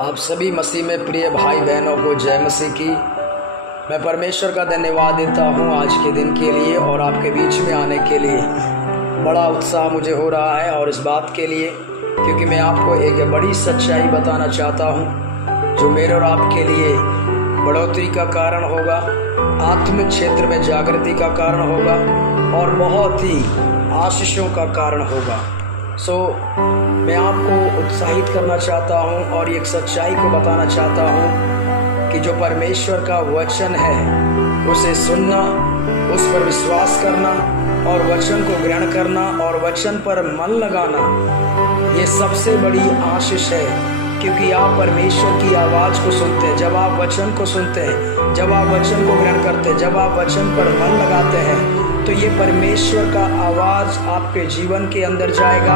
आप सभी मसीह में प्रिय भाई बहनों को जय मसीह की। मैं परमेश्वर का धन्यवाद देता हूं आज के दिन के लिए और आपके बीच में आने के लिए। बड़ा उत्साह मुझे हो रहा है और इस बात के लिए क्योंकि मैं आपको एक बड़ी सच्चाई बताना चाहता हूं जो मेरे और आपके लिए बढ़ोतरी का कारण होगा, आत्मिक क्षेत्र में जागृति का कारण होगा और बहुत ही आशीषों का कारण होगा। मैं आपको उत्साहित करना चाहता हूं और एक सच्चाई को बताना चाहता हूं कि जो परमेश्वर का वचन है उसे सुनना, उस पर विश्वास करना और वचन को ग्रहण करना और वचन पर मन लगाना, ये सबसे बड़ी आशीष है। क्योंकि आप परमेश्वर की आवाज़ को सुनते हैं, जब आप वचन को सुनते हैं, जब आप वचन को ग्रहण करते हैं, जब आप वचन पर मन लगाते हैं, तो ये परमेश्वर का आवाज़ आपके जीवन के अंदर जाएगा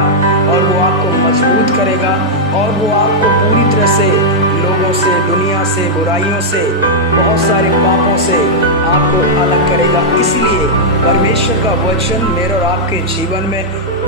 और वो आपको मजबूत करेगा और वो आपको पूरी तरह से लोगों से, दुनिया से, बुराइयों से, बहुत सारे पापों से आपको अलग करेगा। इसलिए परमेश्वर का वचन मेरे और आपके जीवन में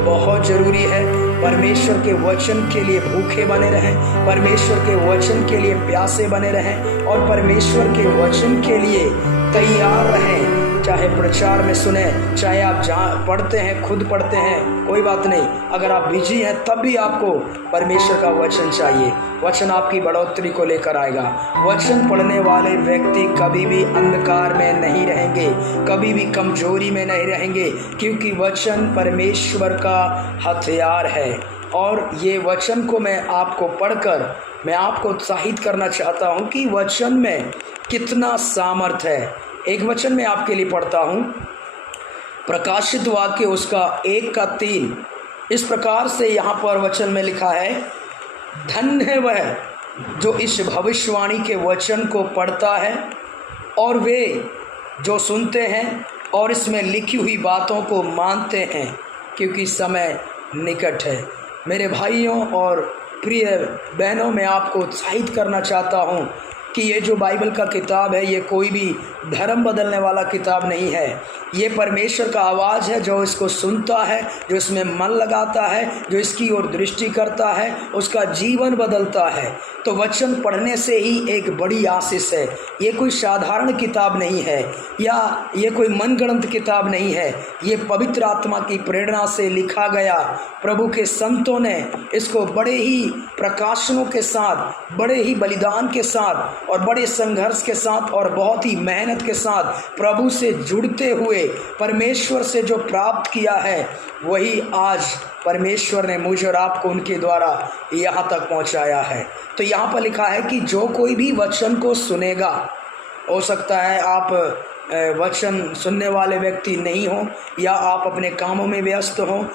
बहुत ज़रूरी है। परमेश्वर के वचन के लिए भूखे बने रहें, परमेश्वर के वचन के लिए प्यासे बने रहें और परमेश्वर के वचन के लिए तैयार रहें। चाहे प्रचार में सुने, चाहे आप जहाँ पढ़ते हैं, खुद पढ़ते हैं, कोई बात नहीं। अगर आप बिजी हैं तब भी आपको परमेश्वर का वचन चाहिए। वचन आपकी बढ़ोतरी को लेकर आएगा। वचन पढ़ने वाले व्यक्ति कभी भी अंधकार में नहीं रहेंगे, कभी भी कमजोरी में नहीं रहेंगे, क्योंकि वचन परमेश्वर का हथियार है। और ये वचन को मैं आपको पढ़कर मैं आपको उत्साहित करना चाहता हूँ कि वचन में कितना सामर्थ्य है। एक वचन मैं आपके लिए पढ़ता हूँ, प्रकाशित वाक्य उसका 1:3। इस प्रकार से यहाँ पर वचन में लिखा है, धन्य है वह जो इस भविष्यवाणी के वचन को पढ़ता है और वे जो सुनते हैं और इसमें लिखी हुई बातों को मानते हैं, क्योंकि समय निकट है। मेरे भाइयों और प्रिय बहनों, मैं आपको उत्साहित करना चाहता हूँ कि ये जो बाइबल का किताब है ये कोई भी धर्म बदलने वाला किताब नहीं है। ये परमेश्वर का आवाज़ है। जो इसको सुनता है, जो इसमें मन लगाता है, जो इसकी ओर दृष्टि करता है, उसका जीवन बदलता है। तो वचन पढ़ने से ही एक बड़ी आशीष है। ये कोई साधारण किताब नहीं है या ये कोई मनगढ़ंत किताब नहीं है। ये पवित्र आत्मा की प्रेरणा से लिखा गया। प्रभु के संतों ने इसको बड़े ही प्रकाशनों के साथ, बड़े ही बलिदान के साथ और बड़े संघर्ष के साथ और बहुत ही मेहनत के साथ प्रभु से जुड़ते हुए परमेश्वर से जो प्राप्त किया है, वही आज परमेश्वर ने मुझे और आपको उनके द्वारा यहाँ तक पहुँचाया है। तो यहाँ पर लिखा है कि जो कोई भी वचन को सुनेगा, हो सकता है आप वचन सुनने वाले व्यक्ति नहीं हो या आप अपने कामों में व्यस्त हो,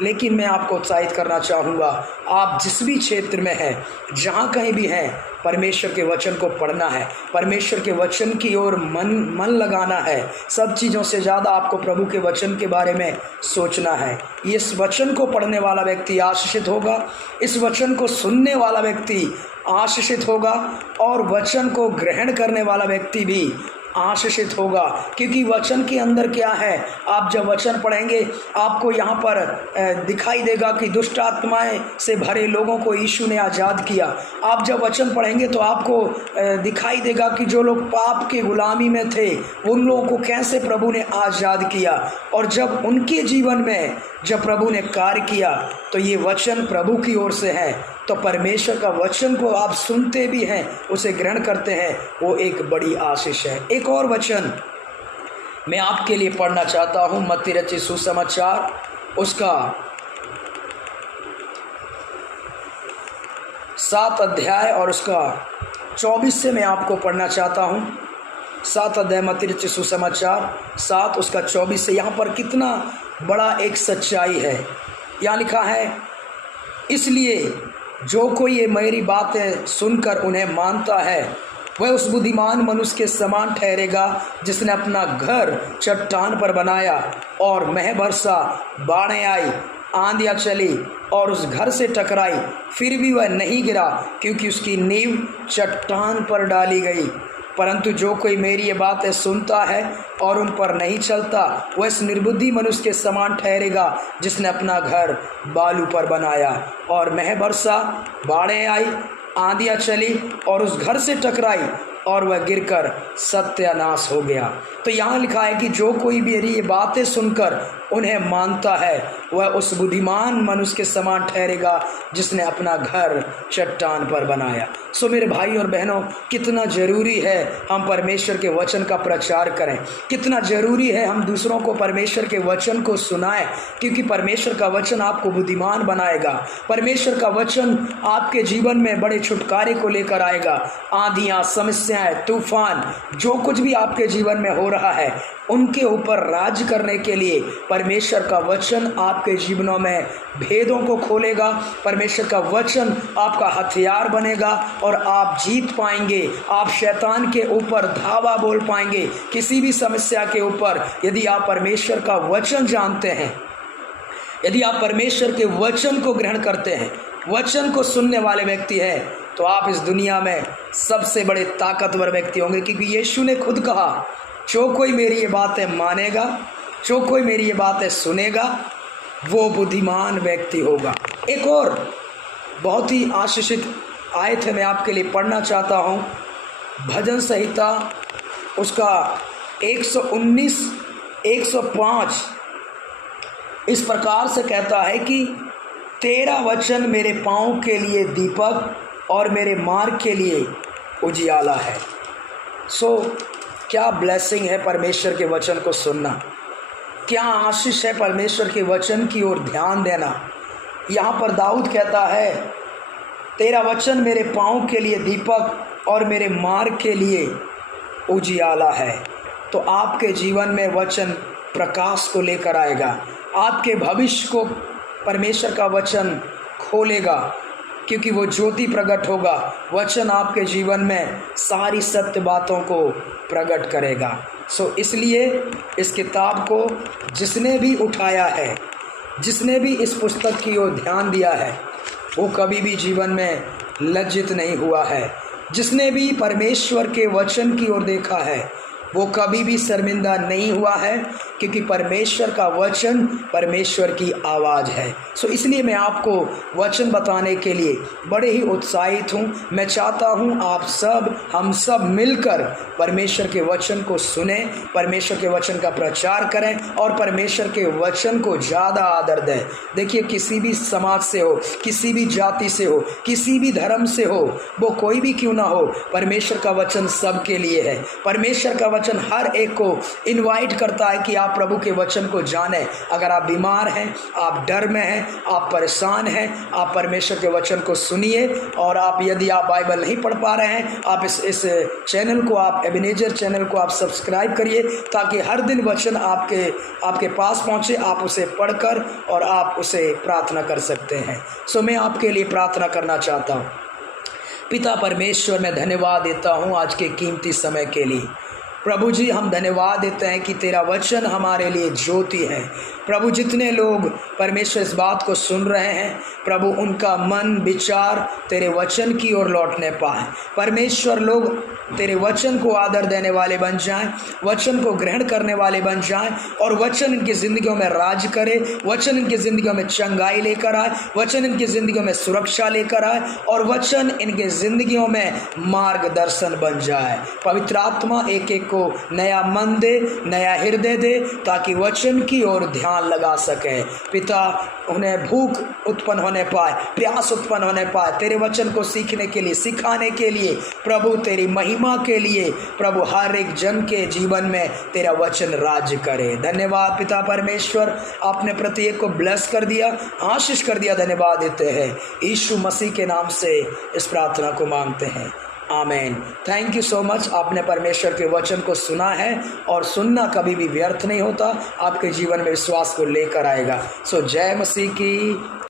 लेकिन मैं आपको उत्साहित करना चाहूँगा, आप जिस भी क्षेत्र में हैं, जहाँ कहीं भी हैं, परमेश्वर के वचन को पढ़ना है, परमेश्वर के वचन की ओर मन लगाना है। सब चीज़ों से ज़्यादा आपको प्रभु के वचन के बारे में सोचना है। इस वचन को पढ़ने वाला व्यक्ति आशीषित होगा, इस वचन को सुनने वाला व्यक्ति आशीषित होगा और वचन को ग्रहण करने वाला व्यक्ति भी आशीषित होगा। क्योंकि वचन के अंदर क्या है, आप जब वचन पढ़ेंगे आपको यहाँ पर दिखाई देगा कि दुष्ट आत्माएं से भरे लोगों को यीशु ने आज़ाद किया। आप जब वचन पढ़ेंगे तो आपको दिखाई देगा कि जो लोग पाप के गुलामी में थे उन लोगों को कैसे प्रभु ने आज़ाद किया। और जब उनके जीवन में जब प्रभु ने कार्य किया तो ये वचन प्रभु की ओर से है। तो परमेश्वर का वचन को आप सुनते भी हैं, उसे ग्रहण करते हैं, वो एक बड़ी आशीष है। एक और वचन मैं आपके लिए पढ़ना चाहता हूँ, मत्ती रचित सुसमाचार उसका 7 अध्याय और उसका 24 से मैं आपको पढ़ना चाहता हूँ। 7 अध्याय मत्ती रचित सुसमाचार 7 उसका 24 से। यहाँ पर कितना बड़ा एक सच्चाई है। यहाँ लिखा है, इसलिए जो कोई ये मेरी बातें सुनकर उन्हें मानता है वह उस बुद्धिमान मनुष्य के समान ठहरेगा जिसने अपना घर चट्टान पर बनाया और मेह बरसा, बाढ़ें आई, आंधियाँ चली और उस घर से टकराई, फिर भी वह नहीं गिरा क्योंकि उसकी नींव चट्टान पर डाली गई। परंतु जो कोई मेरी ये बातें सुनता है और उन पर नहीं चलता, वह इस निर्बुद्धि मनुष्य के समान ठहरेगा जिसने अपना घर बालू पर बनाया, और मेह बरसा, बाढ़ें आई, आंधियाँ चली और उस घर से टकराई और वह गिरकर सत्यानाश हो गया। तो यहाँ लिखा है कि जो कोई मेरी ये बातें सुनकर उन्हें मानता है, वह उस बुद्धिमान मनुष्य के समान ठहरेगा जिसने अपना घर चट्टान पर बनाया। सो मेरे भाई और बहनों, कितना ज़रूरी है हम परमेश्वर के वचन का प्रचार करें, कितना ज़रूरी है हम दूसरों को परमेश्वर के वचन को सुनाएं, क्योंकि परमेश्वर का वचन आपको बुद्धिमान बनाएगा। परमेश्वर का वचन आपके जीवन में बड़े छुटकारे को लेकर आएगा। आंधियाँ, समस्याएं, तूफान, जो कुछ भी आपके जीवन में हो रहा है, उनके ऊपर राज करने के लिए परमेश्वर का वचन आपके जीवनों में भेदों को खोलेगा। परमेश्वर का वचन आपका हथियार बनेगा और आप जीत पाएंगे। आप शैतान के ऊपर धावा बोल पाएंगे, किसी भी समस्या के ऊपर। यदि आप परमेश्वर का वचन जानते हैं, यदि आप परमेश्वर के वचन को ग्रहण करते हैं, वचन को सुनने वाले व्यक्ति हैं, तो आप इस दुनिया में सबसे बड़े ताकतवर व्यक्ति होंगे। क्योंकि यीशु ने खुद कहा, जो कोई मेरी ये बातें मानेगा, जो कोई मेरी ये बातें सुनेगा, वो बुद्धिमान व्यक्ति होगा। एक और बहुत ही आशीषित आयत है, मैं आपके लिए पढ़ना चाहता हूँ। भजन संहिता उसका 119, 105 इस प्रकार से कहता है कि तेरा वचन मेरे पाँव के लिए दीपक और मेरे मार्ग के लिए उजियाला है। सो क्या ब्लेसिंग है परमेश्वर के वचन को सुनना, क्या आशीष है परमेश्वर के वचन की ओर ध्यान देना। यहाँ पर दाऊद कहता है, तेरा वचन मेरे पाँव के लिए दीपक और मेरे मार्ग के लिए उजियाला है। तो आपके जीवन में वचन प्रकाश को लेकर आएगा, आपके भविष्य को परमेश्वर का वचन खोलेगा, क्योंकि वो ज्योति प्रकट होगा। वचन आपके जीवन में सारी सत्य बातों को प्रकट करेगा। सो इसलिए इस किताब को जिसने भी उठाया है, जिसने भी इस पुस्तक की ओर ध्यान दिया है, वो कभी भी जीवन में लज्जित नहीं हुआ है। जिसने भी परमेश्वर के वचन की ओर देखा है, वो कभी भी शर्मिंदा नहीं हुआ है, क्योंकि परमेश्वर का वचन परमेश्वर की आवाज़ है। सो इसलिए मैं आपको वचन बताने के लिए बड़े ही उत्साहित हूँ। मैं चाहता हूँ आप सब, हम सब मिलकर परमेश्वर के वचन को सुने, परमेश्वर के वचन का प्रचार करें और परमेश्वर के वचन को ज़्यादा आदर दें। देखिए, किसी भी समाज से हो, किसी भी जाति से हो, किसी भी धर्म से हो, वो कोई भी क्यों ना हो, परमेश्वर का वचन सबके लिए है। परमेश्वर का वचन हर एक को इनवाइट करता है कि आप प्रभु के वचन को जानें। अगर आप बीमार हैं, आप डर में हैं, आप परेशान हैं, आप परमेश्वर के वचन को सुनिए। और आप यदि आप बाइबल नहीं पढ़ पा रहे हैं, आप इस चैनल को, आप एबेनेजर चैनल को आप सब्सक्राइब करिए, ताकि हर दिन वचन आपके पास पहुंचे, आप उसे पढ़कर और आप उसे प्रार्थना कर सकते हैं। सो मैं आपके लिए प्रार्थना करना चाहता हूँ। पिता परमेश्वर, मैं धन्यवाद देता हूँ आज के कीमती समय के लिए। प्रभु जी, हम धन्यवाद देते हैं कि तेरा वचन हमारे लिए ज्योति है। प्रभु, जितने लोग परमेश्वर इस बात को सुन रहे हैं, प्रभु उनका मन विचार तेरे वचन की ओर लौटने पाए। परमेश्वर, लोग तेरे वचन को आदर देने वाले बन जाएं, वचन को ग्रहण करने वाले बन जाएं, और वचन इनकी ज़िंदगियों में राज करे, वचन इनकी ज़िंदगियों में चंगाई लेकर आए, वचन इनकी ज़िंदगियों में सुरक्षा लेकर आए, और वचन इनके ज़िंदगियों में मार्गदर्शन बन जाए। पवित्र आत्मा एक एक को नया मन दे, नया हृदय दे, ताकि वचन की ओर ध्यान लगा सके। पिता, उन्हें भूख उत्पन्न होने पाए, प्यास उत्पन्न होने पाए तेरे वचन को सीखने के लिए, सिखाने के लिए। प्रभु, तेरी महिमा के लिए प्रभु हर एक जन के जीवन में तेरा वचन राज्य करे। धन्यवाद पिता परमेश्वर, आपने प्रत्येक को ब्लेस कर दिया, आशीष कर दिया। धन्यवाद देते हैं, यीशु मसीह के नाम से इस प्रार्थना को मांगते हैं, आमीन। Thank you so much. आपने परमेश्वर के वचन को सुना है, और सुनना कभी भी व्यर्थ नहीं होता, आपके जीवन में विश्वास को लेकर आएगा। सो जय मसीह की।